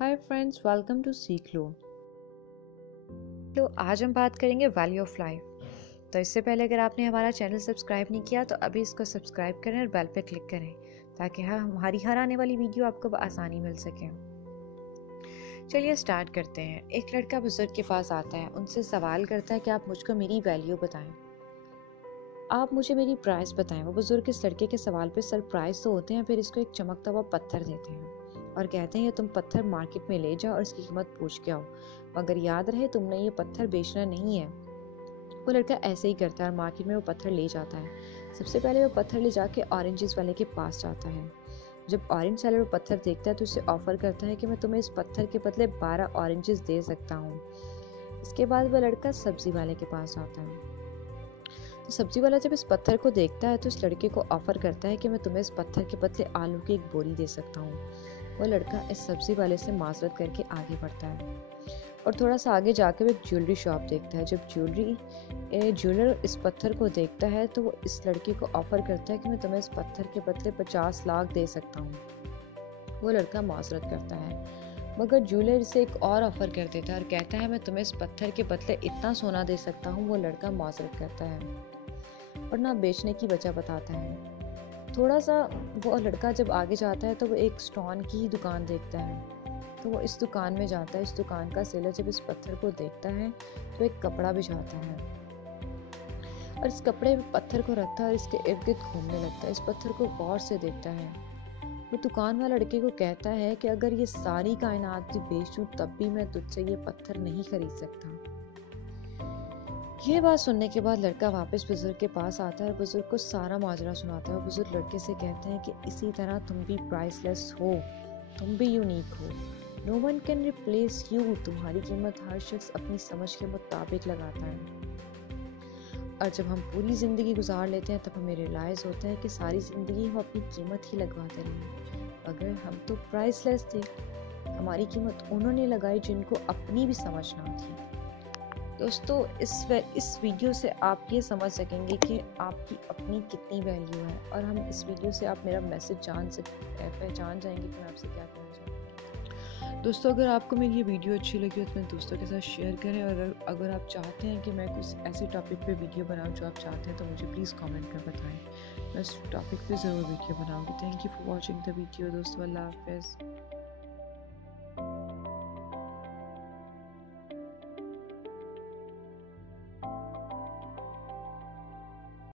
Hi friends, welcome to सीख लो। तो आज हम बात करेंगे वैल्यू ऑफ लाइफ। तो इससे पहले अगर आपने हमारा चैनल सब्सक्राइब नहीं किया तो अभी इसको सब्सक्राइब करें और बेल पे क्लिक करें ताकि हमारी हर आने वाली वीडियो आपको आसानी मिल सके। चलिए स्टार्ट करते हैं। एक लड़का बुजुर्ग के पास आता है, उनसे सवाल करता है कि आप मुझको मेरी वैल्यू बताएं, आप मुझे मेरी प्राइस बताएं। वो बुजुर्ग इस लड़के के सवाल पे सरप्राइज तो होते हैं, फिर इसको एक चमकता हुआ पत्थर देते हैं और कहते हैं ये तुम पत्थर मार्केट में ले जाओ और इसकी कीमत पूछ के आओ, मगर याद रहे तुमने ये पत्थर बेचना नहीं है। वो लड़का ऐसे ही करता है और मार्केट में वो पत्थर ले जाता है। सबसे पहले वो पत्थर ले जाके ऑरेंज वाले के पास जाता है। जब ऑरेंज सेलर वो पत्थर देखता है तो उसे ऑफर करता है कि मैं तुम्हें इस पत्थर के बदले 12 ऑरेंजेस दे सकता हूँ। इसके बाद वह लड़का सब्जी वाले के पास जाता है। तो सब्जी वाला जब इस पत्थर को देखता है तो इस लड़के को ऑफर करता है कि मैं तुम्हें इस पत्थर के बदले आलू की एक बोरी दे सकता हूँ। वो लड़का इस सब्जी वाले से माजरत करके आगे बढ़ता है और थोड़ा सा आगे जाकर वो एक ज्वेलरी शॉप देखता है। जब ज्वेलर इस पत्थर को देखता है तो वो इस लड़के को ऑफर करता है कि मैं तुम्हें इस पत्थर के बदले 50 लाख दे सकता हूँ। वो लड़का माजरत करता है, मगर ज्वेलर इसे एक और ऑफर कर देता है और कहता है मैं तुम्हें इस पत्थर के बदले इतना सोना दे सकता हूँ। वो लड़का माजरत करता है और ना बेचने की वजह बताता है। थोड़ा सा वो लड़का जब आगे जाता है तो वो एक स्टोन की ही दुकान देखता है। तो वो इस दुकान में जाता है। इस दुकान का सेलर जब इस पत्थर को देखता है तो एक कपड़ा बिछाता है और इस कपड़े में पत्थर को रखता है और इसके इर्द गिर्द घूमने लगता है। इस पत्थर को गौर से देखता है। वो दुकान वाला लड़के को कहता है कि अगर ये सारी कायनात भी बेच दूं तब भी मैं तुझसे ये पत्थर नहीं खरीद सकता। ये बात सुनने के बाद लड़का वापस बुजुर्ग के पास आता है और बुजुर्ग को सारा माजरा सुनाता है। और बुजुर्ग लड़के से कहते हैं कि इसी तरह तुम भी प्राइसलेस हो, तुम भी यूनिक हो, no one can replace you. तुम्हारी कीमत हर शख्स अपनी समझ के मुताबिक लगाता है और जब हम पूरी जिंदगी गुजार लेते हैं तब हमें रियलाइज होता है कि सारी जिंदगी हम अपनी कीमत ही लगवाते रहे, मगर हम तो प्राइसलेस थे। हमारी कीमत उन्होंने लगाई जिनको अपनी भी समझ ना थी। दोस्तों, इस वीडियो से आप ये समझ सकेंगे कि आपकी अपनी कितनी वैल्यू है और हम इस वीडियो से आप मेरा मैसेज पहचान जाएंगे कि मैं आपसे क्या कहना चाहती हूँ। दोस्तों, अगर आपको मेरी ये वीडियो अच्छी लगी तो अपने दोस्तों के साथ शेयर करें और अगर आप चाहते हैं कि मैं कुछ ऐसे टॉपिक पे वीडियो बनाऊँ जो आप चाहते हैं तो मुझे प्लीज़ कमेंट में बताएं। मैं इस टॉपिक पे ज़रूर वीडियो बनाऊँगी। Thank you for watching the video दोस्तों। अल्लाह हाफ़िज़।